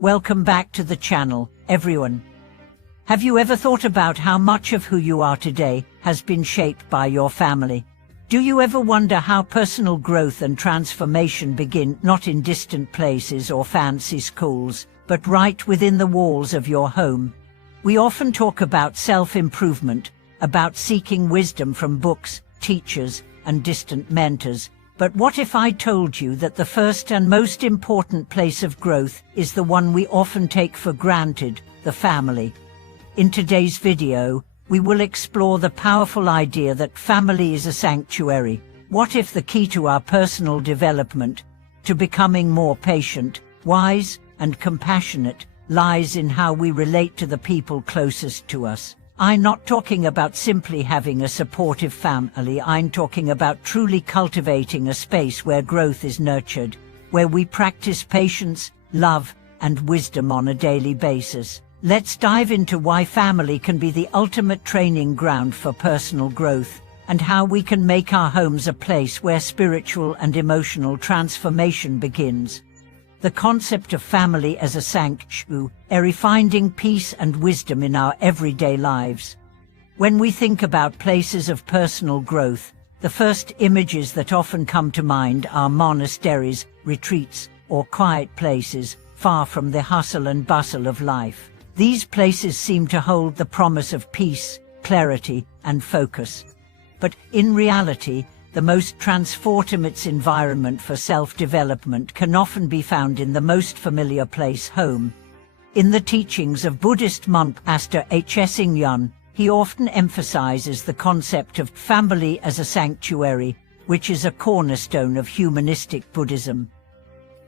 Welcome back to the channel, everyone. Have you ever thought about how much of who you are today has been shaped by your family? Do you ever wonder how personal growth and transformation begin not in distant places or fancy schools, but right within the walls of your home? We often talk about self-improvement, about seeking wisdom from books, teachers, and distant mentors. But what if I told you that the first and most important place of growth is the one we often take for granted, the family? In today's video, we will explore the powerful idea that family is a sanctuary. What if the key to our personal development, to becoming more patient, wise, and compassionate, lies in how we relate to the people closest to us? I'm not talking about simply having a supportive family. I'm talking about truly cultivating a space where growth is nurtured, where we practice patience, love, and wisdom on a daily basis. Let's dive into why family can be the ultimate training ground for personal growth, and how we can make our homes a place where spiritual and emotional transformation begins. The concept of family as a sanctuary, finding peace and wisdom in our everyday lives. When we think about places of personal growth, the first images that often come to mind are monasteries, retreats, or quiet places, far from the hustle and bustle of life. These places seem to hold the promise of peace, clarity, and focus. But in reality, the most transformative environment for self-development can often be found in the most familiar place, home. In the teachings of Buddhist monk Master H.S. Yun, he often emphasizes the concept of family as a sanctuary, which is a cornerstone of humanistic Buddhism.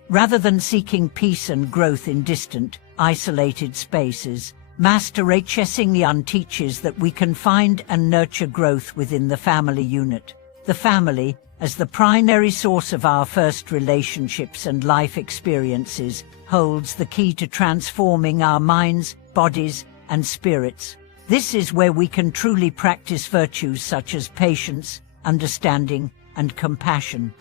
Rather than seeking peace and growth in distant, isolated spaces, Master H.S. Yun teaches that we can find and nurture growth within the family unit. The family, as the primary source of our first relationships and life experiences, holds the key to transforming our minds, bodies, and spirits. This is where we can truly practice virtues such as patience, understanding, and compassion.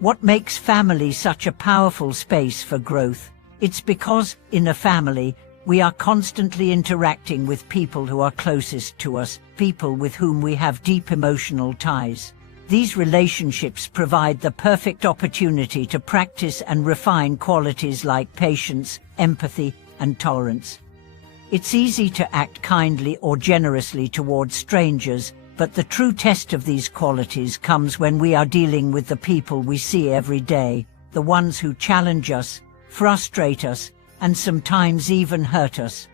What makes family such a powerful space for growth? It's because, in a family, we are constantly interacting with people who are closest to us, people with whom we have deep emotional ties. These relationships provide the perfect opportunity to practice and refine qualities like patience, empathy, and tolerance. It's easy to act kindly or generously towards strangers, but the true test of these qualities comes when we are dealing with the people we see every day, the ones who challenge us, frustrate us, and sometimes even hurt us.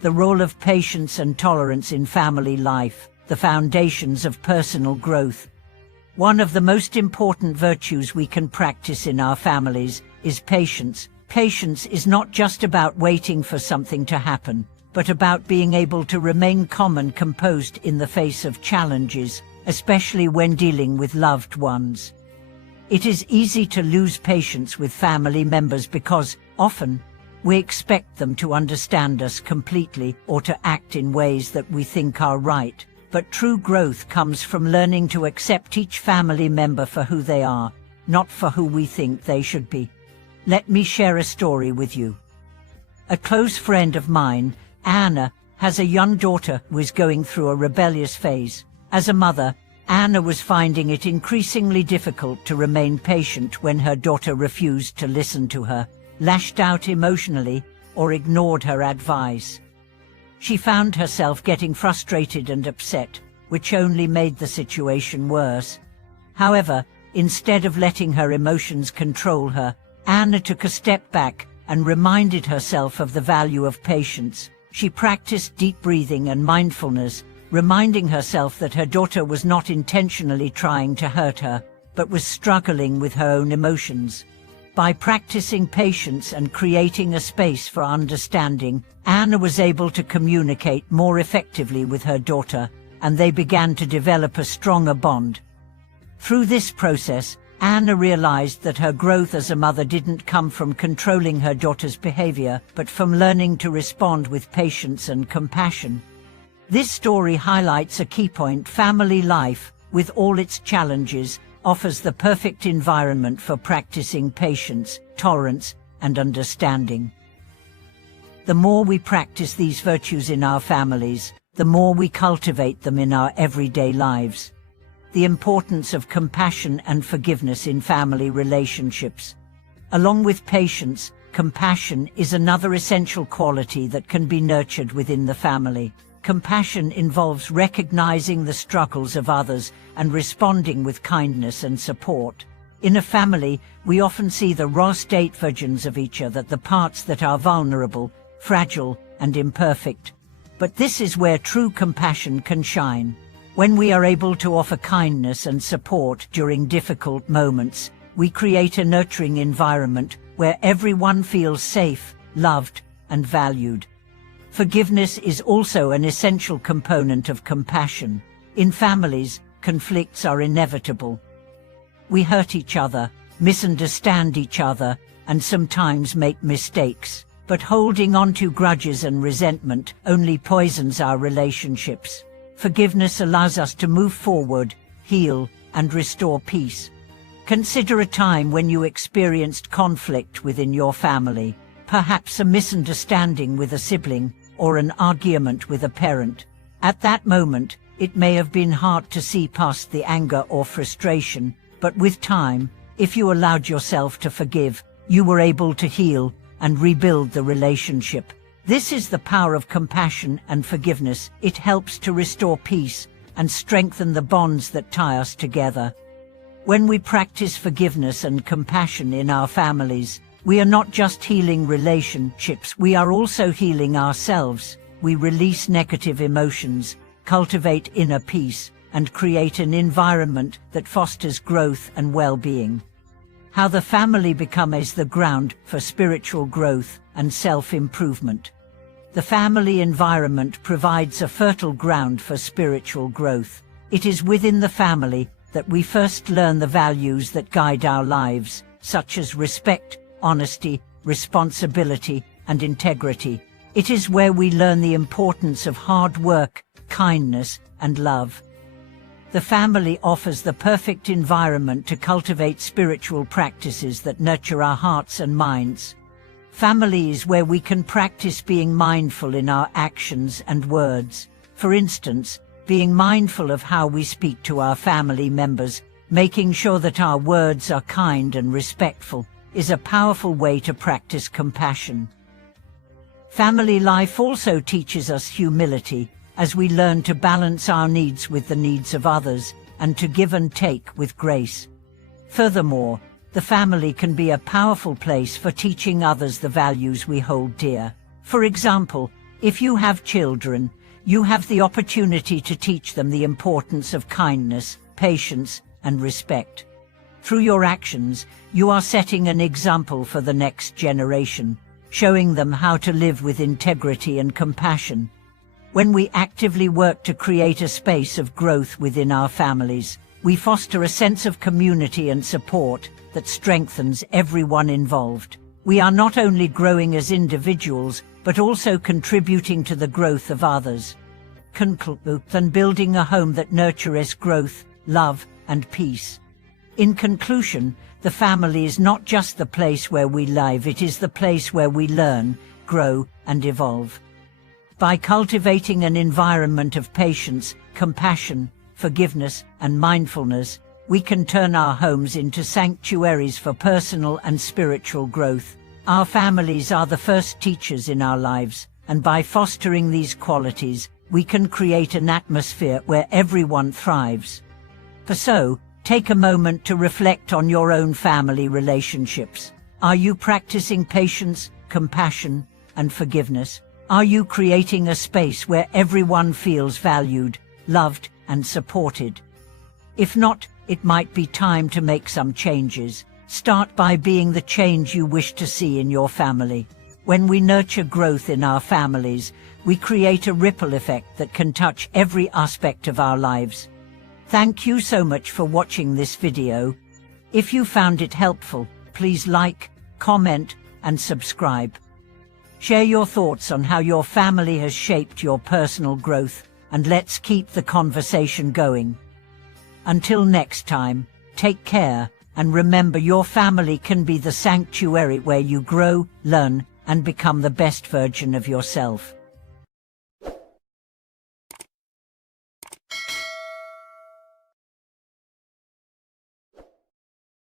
The role of patience and tolerance in family life, the foundations of personal growth. One of the most important virtues we can practice in our families is patience. Patience is not just about waiting for something to happen, but about being able to remain calm and composed in the face of challenges, especially when dealing with loved ones. It is easy to lose patience with family members because, often, we expect them to understand us completely or to act in ways that we think are right. But true growth comes from learning to accept each family member for who they are, not for who we think they should be. Let me share a story with you. A close friend of mine, Anna, has a young daughter who is going through a rebellious phase. As a mother, Anna was finding it increasingly difficult to remain patient when her daughter refused to listen to her, lashed out emotionally, or ignored her advice. She found herself getting frustrated and upset, which only made the situation worse. However, instead of letting her emotions control her, Anna took a step back and reminded herself of the value of patience. She practiced deep breathing and mindfulness, reminding herself that her daughter was not intentionally trying to hurt her, but was struggling with her own emotions. By practicing patience and creating a space for understanding, Anna was able to communicate more effectively with her daughter, and they began to develop a stronger bond. Through this process, Anna realized that her growth as a mother didn't come from controlling her daughter's behavior, but from learning to respond with patience and compassion. This story highlights a key point: family life, with all its challenges, offers the perfect environment for practicing patience, tolerance, and understanding. The more we practice these virtues in our families, the more we cultivate them in our everyday lives. The importance of compassion and forgiveness in family relationships. Along with patience, compassion is another essential quality that can be nurtured within the family. Compassion involves recognizing the struggles of others and responding with kindness and support. In a family, we often see the raw state versions of each other, the parts that are vulnerable, fragile, and imperfect. But this is where true compassion can shine. When we are able to offer kindness and support during difficult moments, we create a nurturing environment where everyone feels safe, loved, and valued. Forgiveness is also an essential component of compassion. In families, conflicts are inevitable. We hurt each other, misunderstand each other, and sometimes make mistakes. But holding on to grudges and resentment only poisons our relationships. Forgiveness allows us to move forward, heal, and restore peace. Consider a time when you experienced conflict within your family, perhaps a misunderstanding with a sibling or an argument with a parent. At that moment, it may have been hard to see past the anger or frustration, but with time, if you allowed yourself to forgive, you were able to heal and rebuild the relationship. This is the power of compassion and forgiveness. It helps to restore peace and strengthen the bonds that tie us together. When we practice forgiveness and compassion in our families, we are not just healing relationships, we are also healing ourselves. We release negative emotions, cultivate inner peace, and create an environment that fosters growth and well-being. How the family becomes the ground for spiritual growth and self-improvement. The family environment provides a fertile ground for spiritual growth. It is within the family that we first learn the values that guide our lives, such as respect, honesty, responsibility, and integrity. It is where we learn the importance of hard work, kindness, and love. The family offers the perfect environment to cultivate spiritual practices that nurture our hearts and minds. Family is where we can practice being mindful in our actions and words. For instance, being mindful of how we speak to our family members, making sure that our words are kind and respectful, is a powerful way to practice compassion. Family life also teaches us humility, as we learn to balance our needs with the needs of others, and to give and take with grace. Furthermore, the family can be a powerful place for teaching others the values we hold dear. For example, if you have children, you have the opportunity to teach them the importance of kindness, patience, and respect. Through your actions, you are setting an example for the next generation, showing them how to live with integrity and compassion. When we actively work to create a space of growth within our families, we foster a sense of community and support that strengthens everyone involved. We are not only growing as individuals, but also contributing to the growth of others. And building a home that nurtures growth, love, and peace. In conclusion, the family is not just the place where we live, it is the place where we learn, grow, and evolve. By cultivating an environment of patience, compassion, forgiveness, and mindfulness, we can turn our homes into sanctuaries for personal and spiritual growth. Our families are the first teachers in our lives, and by fostering these qualities, we can create an atmosphere where everyone thrives. So, take a moment to reflect on your own family relationships. Are you practicing patience, compassion, and forgiveness? Are you creating a space where everyone feels valued, loved, and supported? If not, it might be time to make some changes. Start by being the change you wish to see in your family. When we nurture growth in our families, we create a ripple effect that can touch every aspect of our lives. Thank you so much for watching this video. If you found it helpful, please like, comment, and subscribe. Share your thoughts on how your family has shaped your personal growth, and let's keep the conversation going. Until next time, take care, and remember your family can be the sanctuary where you grow, learn, and become the best version of yourself.